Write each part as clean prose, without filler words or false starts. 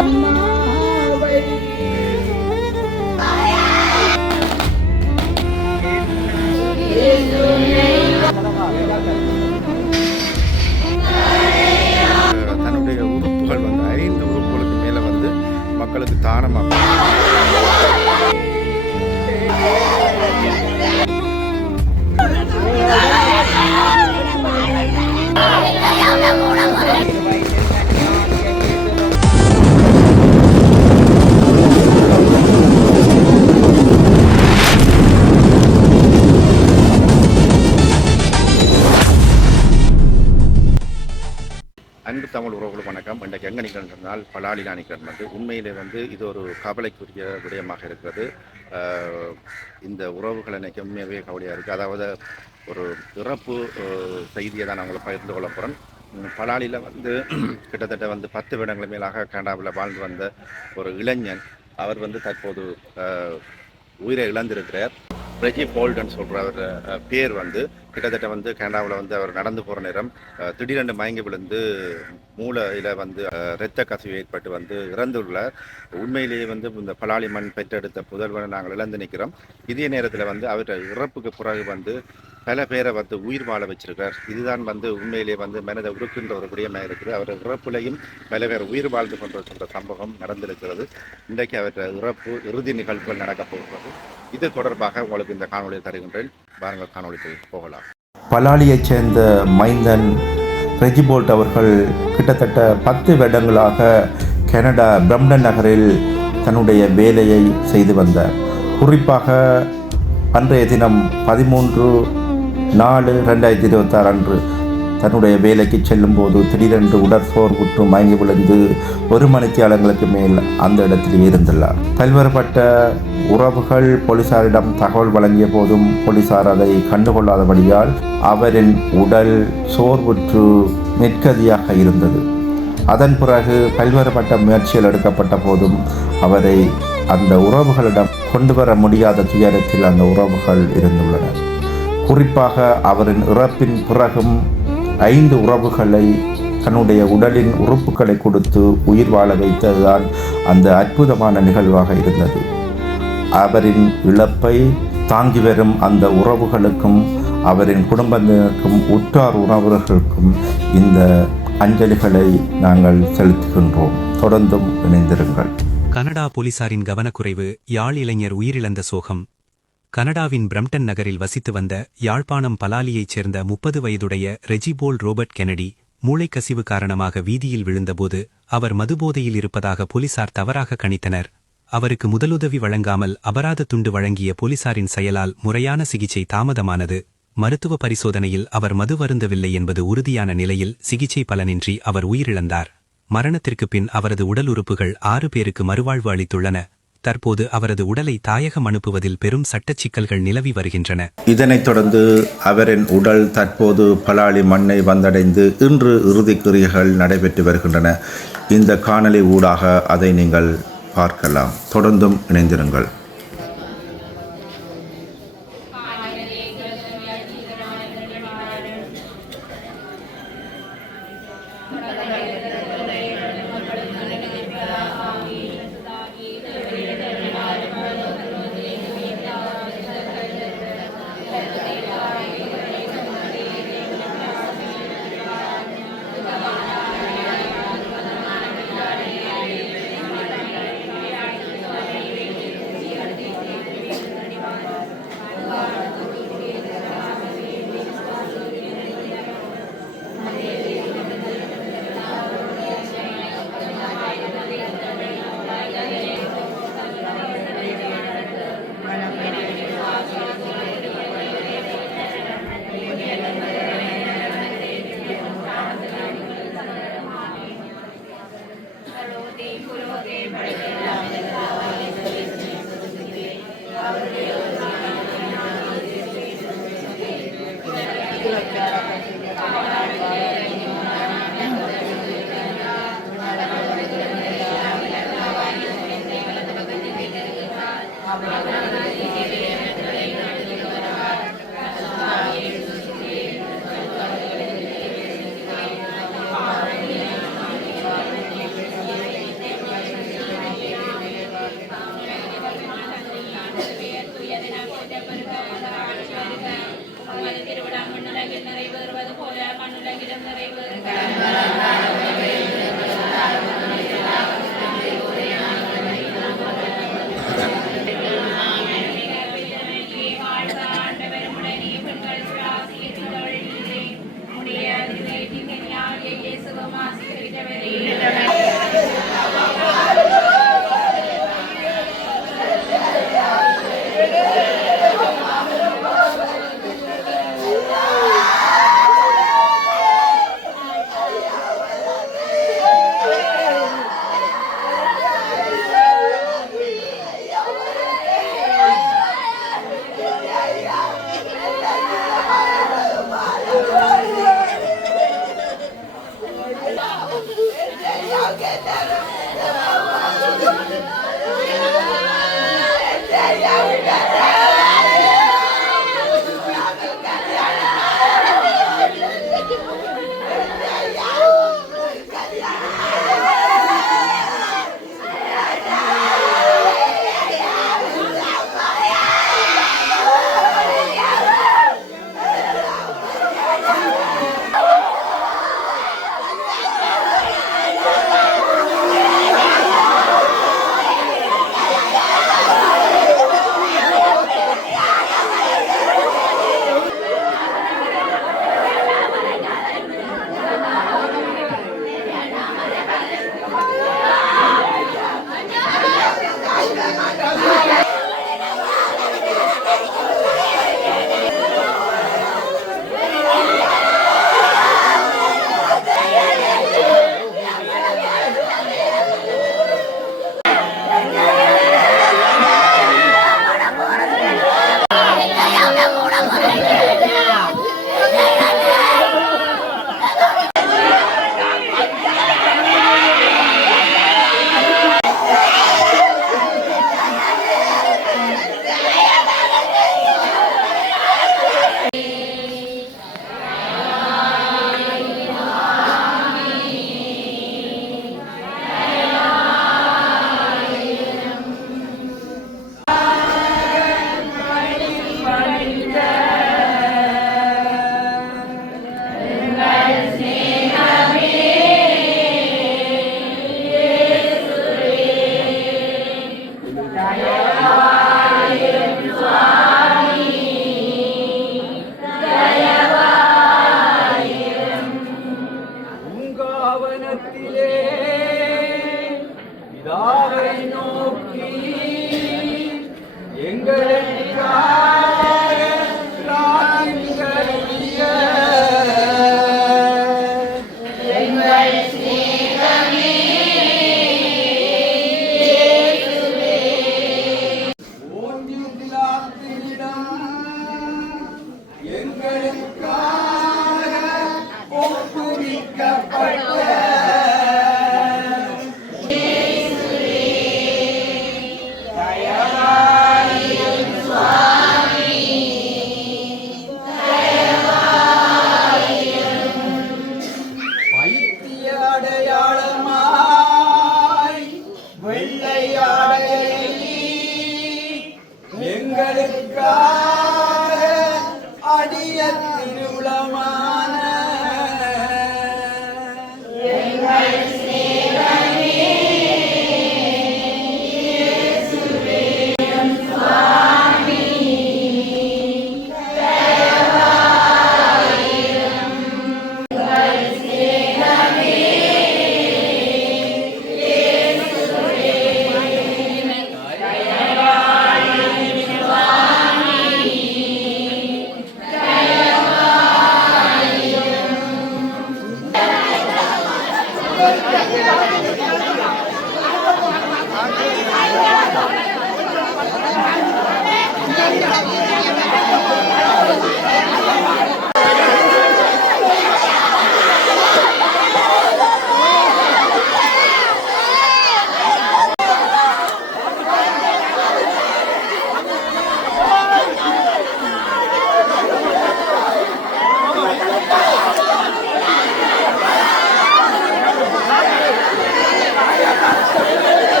தன்னுடைய உறுப்புகள் வந்து 5 உறுப்புகளுக்கு மேலே வந்து மக்களுக்கு தானமாக அன்பு தமிழ் உறவுகளுக்கு வணக்கம். இன்றைக்கு எங்கே நிற்கிறதுனால் பலாலியில் நிற்கிறது வந்து உண்மையிலே வந்து இது ஒரு கவலைக்குரிய விடயமாக இருக்கிறது. இந்த உறவுகள் எனக்கு உண்மையாகவே கவலையாக இருக்குது. அதாவது ஒரு இறப்பு செய்தியை தான் நான் உங்களை பகிர்ந்து கொள்ள போகிறேன். பலாலியில் வந்து கிட்டத்தட்ட வந்து 10 வருடங்கள் மேலாக கனடாவில் வாழ்ந்து வந்த ஒரு இளைஞன் அவர் வந்து தற்போது உயிரை இழந்திருக்கிறார். ரெஜி போல்டன் சொல்கிறவர் பேர் வந்து கிட்டத்தட்ட வந்து கனடாவில் வந்து அவர் நடந்து போகிற நேரம் திடீரென்று மயங்கி விழுந்து மூளையில் வந்து இரத்த கசிவு ஏற்பட்டு வந்து இறந்துள்ளார். உண்மையிலேயே வந்து இந்த பலாலி மண் பெற்றெடுத்த புதல்வனை நாங்கள் இழந்து நிற்கிறோம். இதே நேரத்தில் வந்து அவர் இறப்புக்கு பிறகு வந்து பல பேரை வந்து உயிர் வாழ வச்சிருக்கார். இதுதான் வந்து உண்மையிலேயே வந்து மனதை உருக்குன்ற ஒரு விடயமாக இருக்குது. அவர் இறப்புலையும் பல பேர் உயிர் வாழ்ந்து கொண்டிருக்கின்ற சம்பவம் நடந்திருக்கிறது. இன்றைக்கு அவர் இறப்பு இறுதி நிகழ்வுகள் நடக்கப் போகிறது. இது தொடர்பாக உங்களுக்கு இந்த காணொலியை தருகின்றேன். வாருங்கள் காணொலிக்கு போகலாம். பலாலியைச் சேர்ந்த மைந்தன் ரெஜிபோல்ட் அவர்கள் கிட்டத்தட்ட 10 வருடங்களாக கனடா பிரம்டன் நகரில் தன்னுடைய வேலையை செய்து வந்தார். குறிப்பாக அன்றைய தினம் 13/4/2026 அன்று தன்னுடைய வேலைக்கு செல்லும்போது திடீரென்று உடற்சோர்வுற்று மயங்கி விழுந்து 1 மணித்தியாலங்களுக்கு மேல் அந்த இடத்தில் இருந்துள்ளார். பல்வேறுபட்ட உறவுகள் போலீசாரிடம் தகவல் வழங்கிய போதும் போலீசார் அதை கண்டுகொள்ளாதபடியால் அவரின் உடல் சோர்வுற்று நெற்கதியாக இருந்தது. அதன் பிறகு பல்வேறுபட்ட முயற்சிகள் எடுக்கப்பட்ட போதும் அவரை அந்த உறவுகளிடம் கொண்டு வர முடியாத துயரத்தில் அந்த உறவுகள் இருந்துள்ளனர். குறிப்பாக அவரின் இறப்பின் பிறகும் 5 உறவுகளை தன்னுடைய உடலின் உறுப்புகளை கொடுத்து உயிர் வாழ வைத்ததுதான் அந்த அற்புதமான நிகழ்வாக இருந்தது. அவரின் இழப்பை தாங்கி வரும் அந்த உறவுகளுக்கும் அவரின் குடும்பத்தினருக்கும் உற்றார் உறவுகளுக்கும் இந்த அஞ்சலிகளை நாங்கள் செலுத்துகின்றோம். தொடர்ந்தும் இணைந்திருங்கள். கனடா போலீசாரின் கவனக்குறைவு, யாழ் இளைஞர் உயிரிழந்த சோகம். கனடாவின் பிரம்டன் நகரில் வசித்து வந்த யாழ்ப்பாணம் பலாலியைச் சேர்ந்த 30 வயதுடைய ரெஜிபோல் ரோபர்ட் கெனடி மூளைக்கசிவு காரணமாக வீதியில் விழுந்தபோது அவர் மதுபோதையில் இருப்பதாக போலீசார் தவறாக கணித்தனர். அவருக்கு முதலுதவி வழங்காமல் அபராத துண்டு வழங்கிய போலீசாரின் செயலால் முறையான சிகிச்சை தாமதமானது. மருத்துவ பரிசோதனையில் அவர் மது வருந்தவில்லை என்பது உறுதியான நிலையில் சிகிச்சை பலனின்றி அவர் உயிரிழந்தார். மரணத்திற்கு பின் அவரது உடல் உறுப்புகள் 6 பேருக்கு மறுவாழ்வு அளித்துள்ளன. தற்போது அவரது உடலை தாயகம் அனுப்புவதில் பெரும் சட்டச் சிக்கல்கள் நிலவி வருகின்றன. இதனைத் தொடர்ந்து அவரின் உடல் தற்போது பலாலி மண்ணை வந்தடைந்து இன்று இறுதிக்கிரியைகள் நடைபெற்று வருகின்றன. இந்த காணொளி ஊடாக அதை நீங்கள் பார்க்கலாம். தொடர்ந்தும் இணைந்திருங்கள்.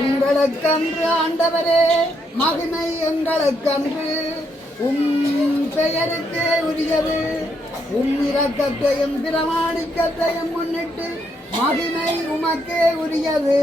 உங்களுக்கன்று ஆண்டவரே மகிமை எங்களுக்கன்று பெயருக்கு உரிய உரியது. இரக்கத்தையும் பிரமாணிக்கத்தையும் முன்னிட்டு மகிமை உமக்கே உரியது.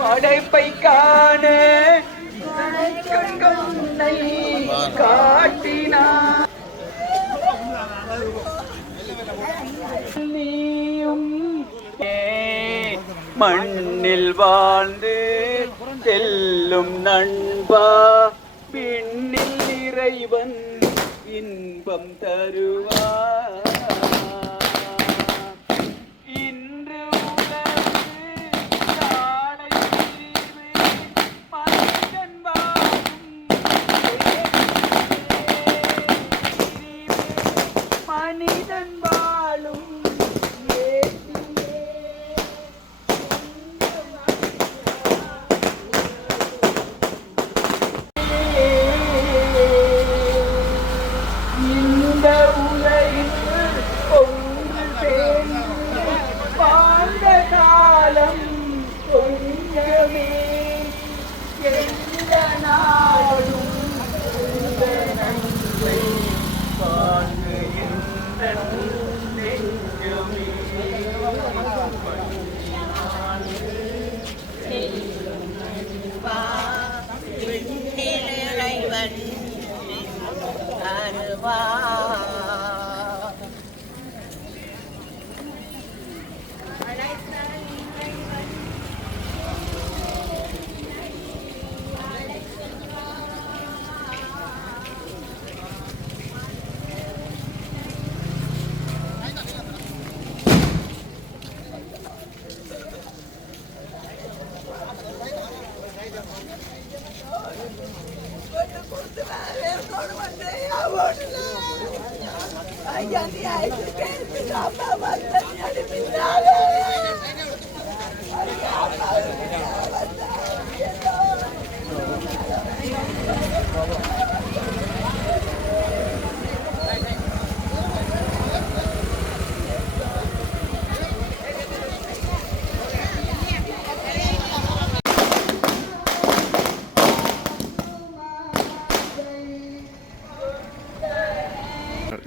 படைப்பை காண கண்ணை காட்டினார். நீயும் மண்ணில் வாழ்ந்து செல்லும் நண்பா, பின்னில் இறைவன் இன்பம் தருவார்.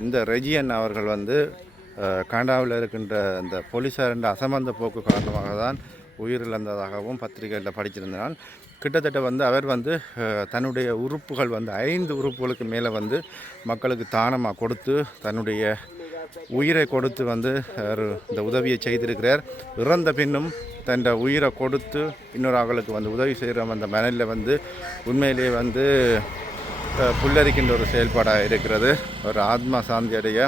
இந்த ரெஜியன் அவர்கள் வந்து கனடாவில் இருக்கின்ற இந்த போலீஸார் என்ற அசமந்த போக்கு காரணமாக தான் உயிரிழந்ததாகவும் பத்திரிகையில் படிச்சிருந்தான். கிட்டத்தட்ட வந்து அவர் வந்து தன்னுடைய உறுப்புகள் வந்து 5 உறுப்புகளுக்கு மேலே வந்து மக்களுக்கு தானமாக கொடுத்து தன்னுடைய உயிரை கொடுத்து வந்து இந்த உதவியை செய்திருக்கிறார். இறந்த பின்னும் தன் உயிரை கொடுத்து இன்னொரு ஆளுக்கு வந்து உதவி செய்கிற அந்த மனநிலை வந்து உண்மையிலேயே வந்து புல்லரிக்கின்ற ஒரு செயல்பாடாக இருக்கிறது. ஒரு ஆத்மா சாந்தி அடைய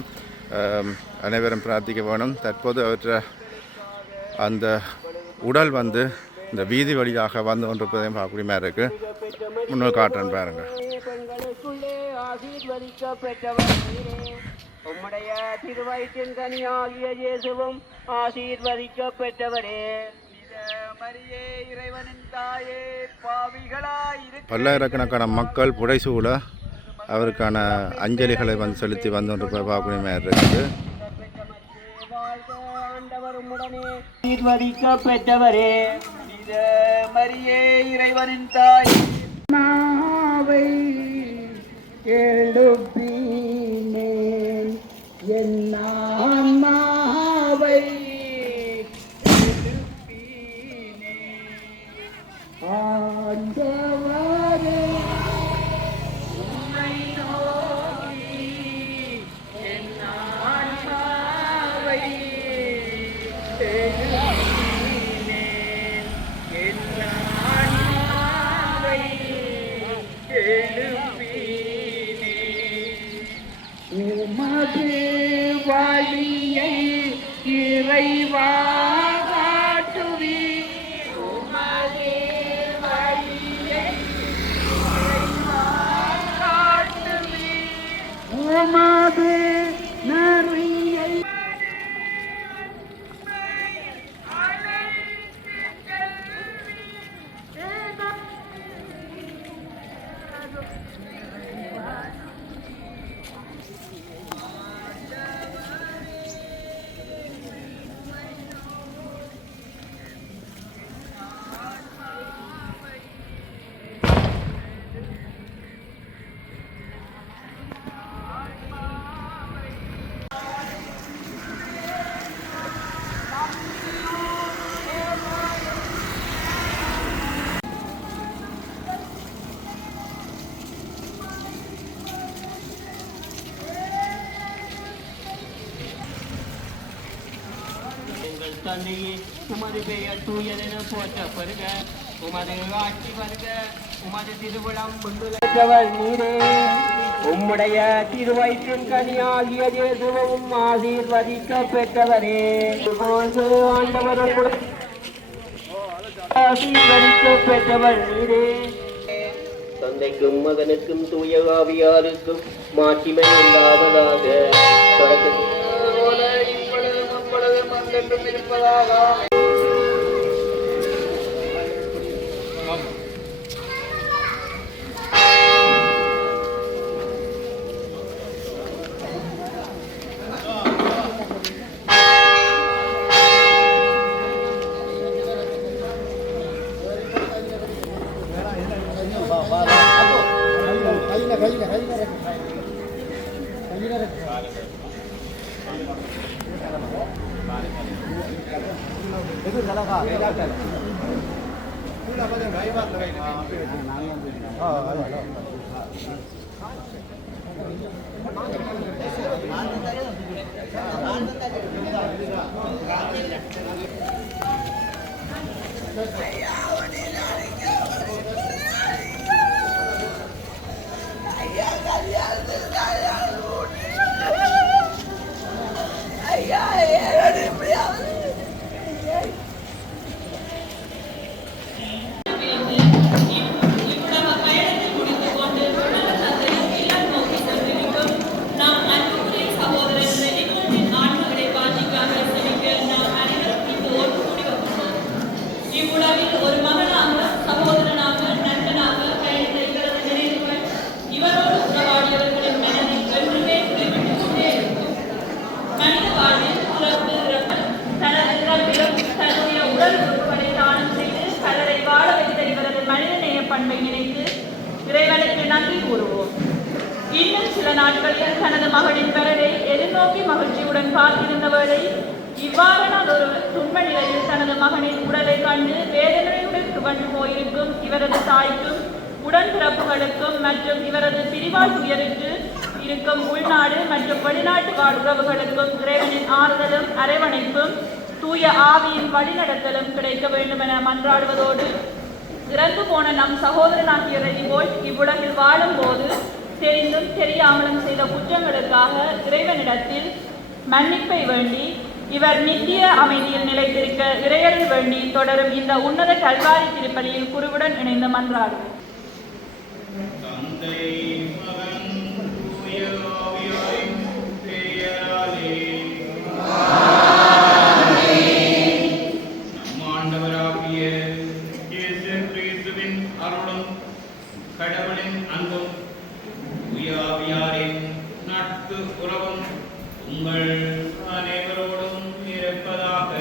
அனைவரும் பிரார்த்திக்க வேணும். தற்போது அவற்றை அந்த உடல் வந்து இந்த வீதி வழியாக வந்து கொண்டிருப்பதையும் பார்க்கக்கூடிய மாதிரி இருக்குது. முன்னோர் காட்டுறேன் பாருங்கள். உம்முடைய திருவயிற்றின் கனியாகிய இயேசுவும் ஆசீர்வதிக்கப்பட்டவரே. பல்லாயிரக்கணக்கான மக்கள் புடைசூழ அவருக்கான அஞ்சலிகளை வந்து செலுத்தி வந்து பார்க்கக்கூடிய மாதிரி இருக்குது. யாவரும் உடனே ஆசீர்வதிக்க பெற்றவரே புனித மரியே இறைவனின் தாய் மாவை எழுப்பினேன் என் ஆன்மாவை ஆண்டவரே உம்மை நோக்கி என் ஆன்மாவை எழுப்பினேன் என் ஆன்மாவை எழுப்பினேன் உமது வழியை இறைவா காட்டுவி உமது வழியை இறைவா காட்டுவி உமது நெறியை எங்கள் தந்தையே உமது பெயர் தூயதென போற்றப்படுக உமது ஆட்சி வருக உமது திருவிழம் பெற்றவர் நீரே உம்முடைய திருவயிற்றின் கனியாகிய இயேசுவும் ஆசீர்வதிக்க பெற்றவரே ஆண்டவரும் ஆசீர்வதிக்க பெற்றவர் நீரே தந்தைக்கும் மகனுக்கும் தூய ஆவியாருக்கும் மாட்சிமை உண்டாவதாக இருப்பதாக பண்பை நினைத்து இறைவனுக்கு நன்றி கூறுவோம். இன்னும் சில நாட்களில் தனது மகளின் வரவை எதிர்நோக்கி மகிழ்ச்சியுடன் காத்திருந்த வேளை இவ்வாறான ஒரு துன்ப நிலையில் தனது மகனின் உடலை கண்டு வேதனையுடன் துவண்டு போயிருக்கும் இவரது தாய்க்கும் உடன்பிறப்புகளுக்கும் மற்றும் இவரது பிரிவால் துயரிட்டு இருக்கும் உள்நாடு மற்றும் வெளிநாட்டு வாழ் உறவுகளுக்கும் இறைவனின் ஆறுதலும் அரவணைப்பும் தூய ஆவியின் வழிநடத்தலும் கிடைக்க வேண்டும் என மன்றாடுவதோடு இறந்து போன நம் சகோதரனாகிய ரெஜிபோல் இவ்வுலகில் வாழும் போது தெரிந்தும் தெரியாமலும் செய்த குற்றங்களுக்காக இறைவனிடத்தில் மன்னிப்பை வேண்டி இவர் நித்திய அமைதியில் நிலைத்திருக்க இறையரில் வேண்டி தொடரும் இந்த உன்னத கல்வாரி திருப்பலியில் குருவுடன் இணைந்து மன்றாடும். கடவுளின் அன்பும் உயாவியாரின் நட்பு உறவும் உங்கள் அனைவரோடும் இருப்பதாக.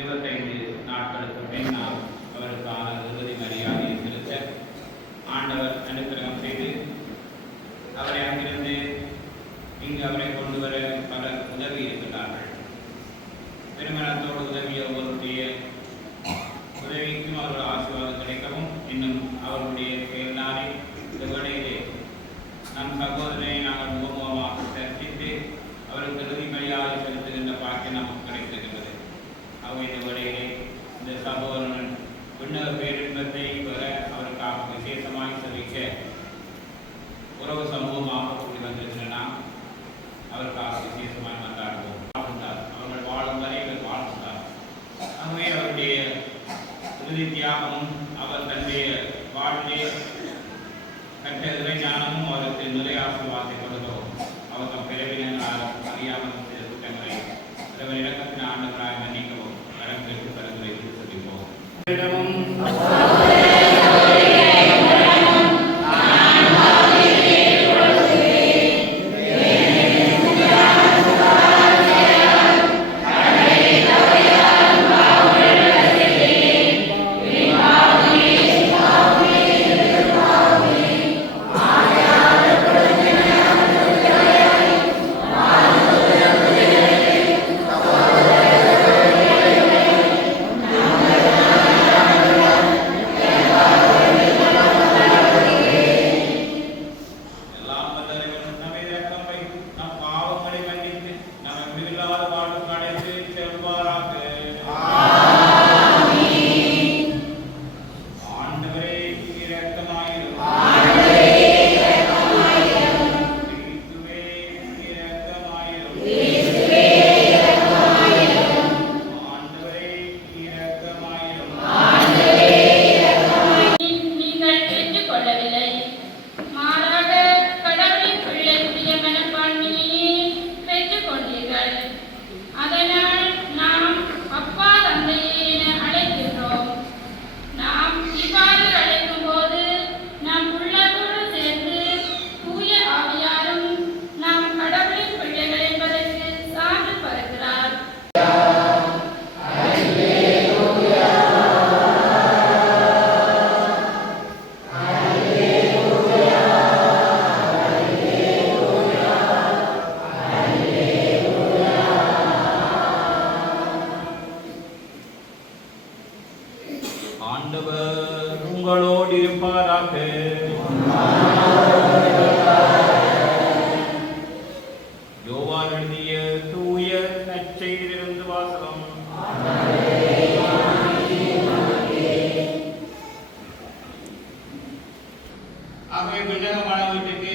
25 நாட்களுக்கு பின் நாம் அவருக்கான இறுதி மரியாதையை செலுத்த ஆண்டவர் அனுக்கிரகம் செய்து அவரை அங்கிருந்து இங்கு அவரை கொண்டு வர பலர் உதவி இருக்கிறார்கள். திருமணத்தோடு உதவிய ஒருவருடைய உதவிக்கும் அவர்கள் ஆசீர்வாதம் கிடைக்கவும் இன்னும் அவர்களுடைய செயல்நாளை இந்த வேளையிலே நம் சகோதரனை நாங்கள் முகமுகமாக சர்ச்சித்து அவருக்கு இறுதி மரியாதை செலுத்துகின்ற பாக்கியம் நமக்கு கிடைத்திருக்கிறது. அவை இந்த வேளையிலே இந்த சகோதரன் விண்ணக பேரின்பத்தை பெற அவருக்காக விசேஷமாய் செவிக்க உறவு சமூகமாக கூடி வந்திருக்கிறனா அவருக்காக விசேஷமாய் மன்றாடுவோம். அவர்கள் வாழும் வரையில் வாழ்ந்தார். ஆகவே அவருடைய இறுதி தியாகமும் அவர் தன்னுடைய வாழ்விலே கற்ற இறை ஞானமும் அவருக்கு நிறைய ஆசீர்வாதத்தை கொடுக்கவும் அவர் பிறவினால் அறியாமல் செய்த குற்றங்களை இறைவன் இலக்கத்தின் ஆண்டவராய் மன்னிக்கவும் கடன் கேட்டு பரிந்துரை சொல்லிப்போம். ஆண்டவர் உங்களோடு இருப்பாராக. யோவான் எழுதிய தூய நற்செய்தியிலிருந்து வாசகம். ஆகவே விண்ணக மணவீட்டுக்கு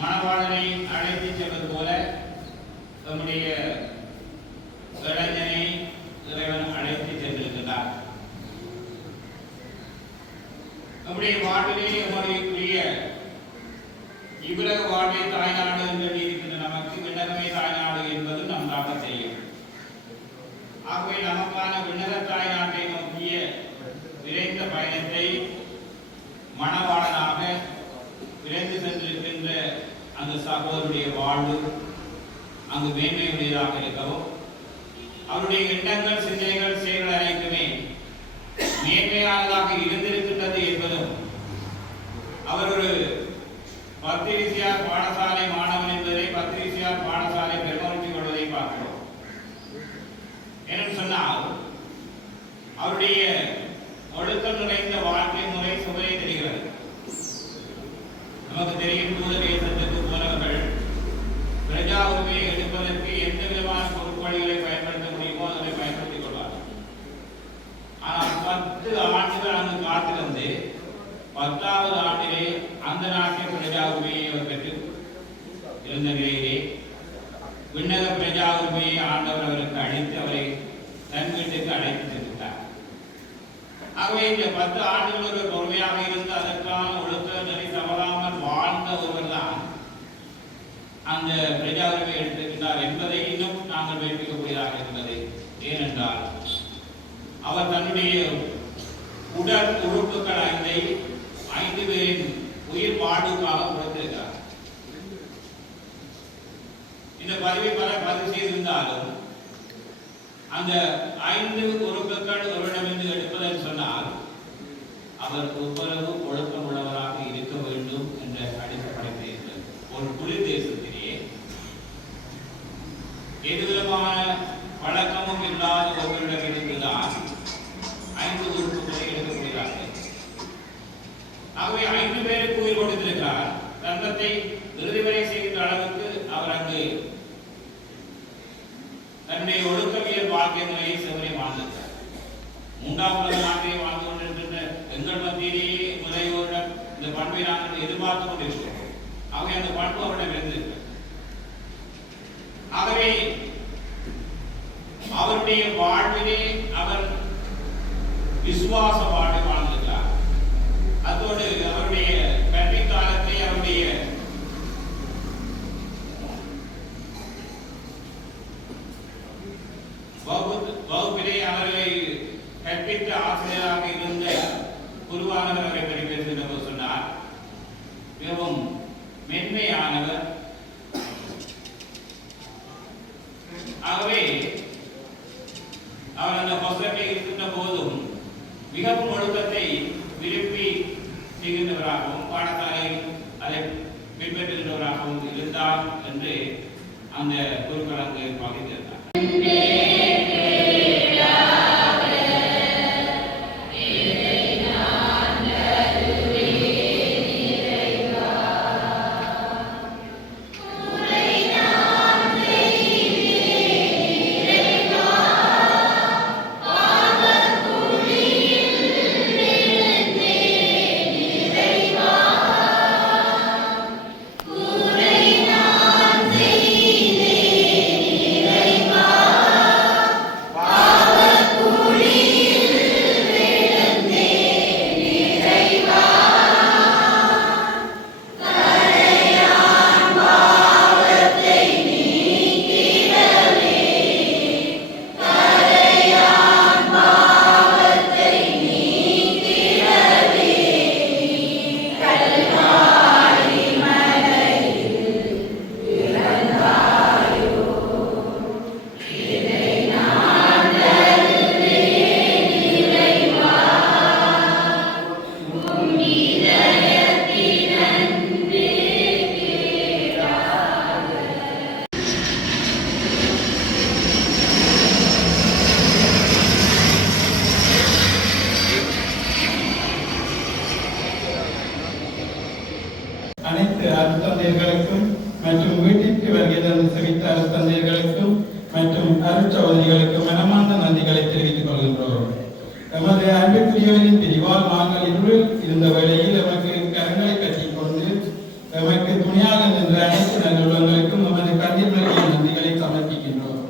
மணவாளனை அழைத்து செல்வது போல நம்முடைய இளைஞனை இறைவன் அழைத்து சென்றிருக்கிறார். நம்முடைய வாழ்விலே நம்முடைய இவ்வுலக வாழ்வை தாய்நாடு என்று இருக்கின்ற நமக்கு விண்ணகமே தாய்நாடு என்பது நன்றாக தெரியும். ஆகவே நமக்கான விண்ணக தாய்நாட்டை நோக்கிய விரைந்த பயணத்தை மணவாளனாக விரைந்து சென்றிருக்கின்ற அந்த சகோதரருடைய வாழ்வு அங்கு மேன்மையுடையதாக இருக்கவும் அவருடைய எண்ணங்கள் சிந்தனைகள் செயல்கள் அனைத்துமே மேன்மையானதாக இருந்திருக்கின்றது என்பதும் அவர் ஒரு பத்திரிசியார் பாடசாலை மாணவன் என்பதை பத்திரிசியார் பாடசாலை பெருமகிழ்ச்சி கொள்வதை பார்க்கிறோம். என்று சொன்னால் அவருடைய ஒழுக்கம் நிறைந்த வாழ்க்கை முறை சுவையை தெரிகிறது. நமக்கு தெரியும் தூத தேசத்துக்கு போனவர்கள் பிரஜா உரிமையை எடுப்பதற்கு எந்த விதமான பொறுப்பொழிகளை பயன்படுத்த முடியுமோ அதை பயன்படுத்திக் கொள்வார்கள். ஆனால் 10 ஆண்டுகள் அங்கு காத்திருந்து 10வது ஆண்டிலே அந்த நாட்டின் பிரஜா உரிமையை அவர் பெற்று இருந்த நிலையிலே விண்ணக பிரஜா உரிமையை ஆண்டவர் அவருக்கு அழைத்து அவரை தன் வீட்டுக்கு அழைத்து சென்றார். ஆகவே இந்த 10 ஆண்டுகள் ஒரு பொறுமையாக இருந்து அதற்கான ஒழுக்க நெறி தவறாமல் வாழ்ந்த ஒருவர் தான் அந்த பிரஜா உரிமை எடுத்திருக்கிறார் என்பதை இன்னும் நாங்கள் வைப்பிக்கக்கூடியதாக இருந்தது. ஏனென்றால் அவர் தன்னுடைய உடல் உறுப்புகள் 5 பேரின் உயிர் வாழ்வுக்காக கொடுத்திருக்கிறார். இந்த பதிவை பல பதிவு செய்திருந்தாலும் அந்த 5 உறுப்புகள் ஒருவரிடமிருந்து எடுப்பதென்று சொன்னால் அவர் ஒவ்வொரு ஒழுக்கம் உள்ளவராக இருக்க வேண்டும் என்ற அடிப்படை ஒரு குளிர் தேசத்திலே எதுவிதமான பழக்கமும் இல்லாத ஒருவரிடமிருந்துதான் 5 உறுப்புகளை எடுக்கப்படுகிறார்கள். ஆகவே 5 பேருக்கு உயிர் கொடுத்திருக்கிறார். தர்மத்தை இறுதி வரை செய்கின்ற அளவுக்கு அவர் அங்கு தன்னுடைய ஒழுக்கவியல் வாழ்க்கை முறையை செவரை வாழ்ந்திருக்கிறார். 3ஆம் உலக நாட்டிலே வாழ்ந்து கொண்டிருக்கின்ற எங்கள் மத்தியிலேயே முறையோருடன் இந்த பண்பை நாங்கள் எதிர்பார்த்து கொண்டிருக்கிறோம். ஆகவே அந்த பண்பு அவரிடம் இருந்திருக்கிறது. ஆகவே அவருடைய வாழ்விலே அவர் விசுவாச வாழ்வை வாழ்ந்திருக்கிறார். அதோடு அவருடைய கல்வி காலத்தை அவருடைய வகுப்பிலே அவர்களை கற்பித்த ஆசிரியராக இருந்த குருவானவர் அவரை படிப்பேற்று சொன்னார். மிகவும் மென்மையானவர். ஆகவே அவர் அந்த பொசட்டை இருக்கின்ற போதும் மிகவும் ஒழுக்கத்தை விரும்பி செய்கின்றவராகவும் பாடசாலையில் அதை பின்பற்றுகின்றவராகவும் இருந்தார் என்று அந்த குருக்கள் அங்கு பகிர்ந்திருந்தார். அனைத்து அருட்தந்தையர்களுக்கும் மற்றும் வீட்டிற்கு வருகை தந்து செவித்த அருட்தந்தையர்களுக்கும் மற்றும் அருட்சகோதரிகளுக்கும் மனமார்ந்த நன்றிகளை தெரிவித்துக் கொள்கின்றோம். எமது அன்புக்குரியவரின் பிரிவால் நாங்கள் இருளில் இருந்த வேளையில் எமக்கு கரங்களை கட்டிக் கொண்டு எமக்கு துணையாக நின்ற அனைத்து நல்லுள்ளங்களுக்கும் எமது கண்ணீர் நல்கிய நன்றிகளை சமர்ப்பிக்கின்றோம்.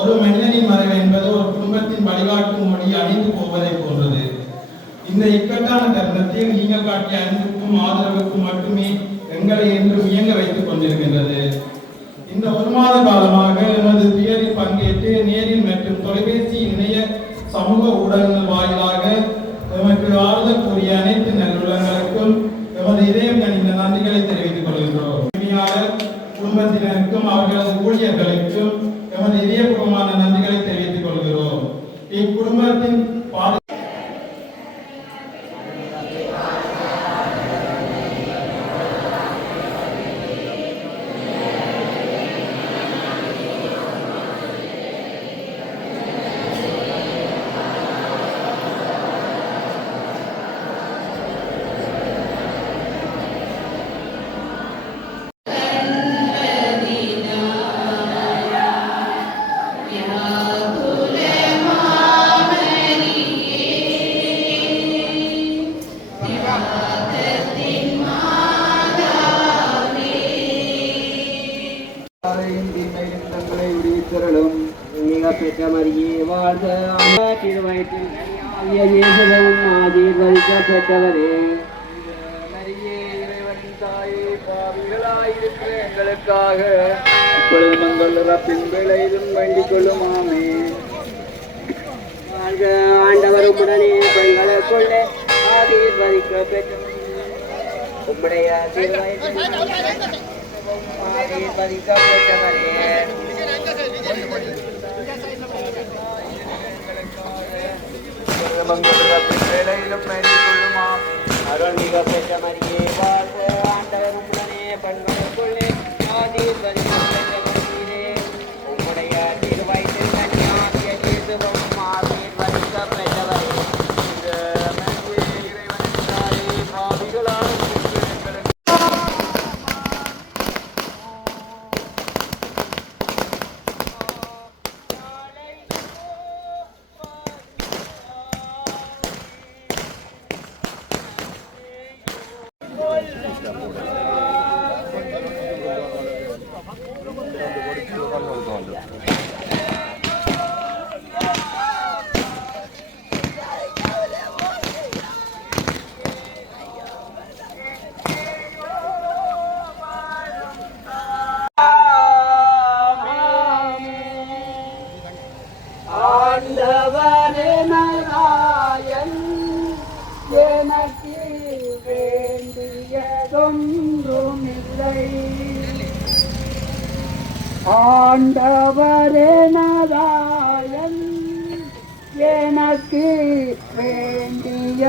ஒரு மனிதனின் மறைவு என்பது ஒரு குடும்பத்தின் வழிகாட்டும் மொழி அணிந்து போவதை போன்றது. இந்த இக்கட்டான தருணத்தில் நீங்கள் காட்டிய அன்புக்கும் ஆதரவுக்கும் மட்டுமே எங்களை என்றும் இயங்க வைத்துக் கொண்டிருக்கின்றது. இந்த 1 மாத காலமாக எமது துயரில் பங்கேற்று நேரில் மற்றும் தொலைபேசி இணைய சமூக ஊடகங்கள் வாயிலாக எமக்கு ஆறுதல் கூறிய அனைத்து நல்லுள்ளங்களுக்கும் எமது இதயம் கனிந்த நன்றிகளை தெரிவித்துக் கொள்கின்றோம். குடும்பத்தினருக்கும் அவர்களது ஊழியர்களுக்கும் எமது இதயபூர்வமான நன்றிகளை தெரிவித்துக் கொள்கிறோம். இக்குடும்பத்தின் பெற்றமரியே வாழ்க திருவயிற்றில் ஆசீர்வதிக்கப்பட்டவரே மரியே இறைவனின் தாயே பாவிகளாயிருக்கிற எங்களுக்காக இப்பொழுது மங்கள் ரப்பின் வேளையிலும் வேண்டிக் கொள்ளும் ஆமென். வாழ்க ஆண்டவர் உடனே பெண்களுக்குள்ளே ஆசீர்வதிக்கப்பட்டவரே உம்முடைய திருவயிற்றில் ஆசீர்வதிக்கப்பட்டவரே மங்களத்தின் வேலையிலும் வேண்டிக் கொள்ளுமாம். அருள்மிக பெற்ற மரியே வாழ்க, ஆண்டவர் உடனே பெண்களுக்குள்ளே ஆசீர்வதிக்கப்பட்டவரே. உம்முடைய திருவயிற்றில் கன்னியாகிய இயேசுவும் ஆசீர்வதிக்கப்பட்டவரே. இந்த மரியே இறைவனின் தாயே, பாவிகளான எங்களுக்கு ஆண்டவரே நாராயண் எனக்கு வேண்டியதொன்றுமில்லை. ஆண்டவரே நாராயண் எனக்கு வேண்டியதொன்றுமில்லை.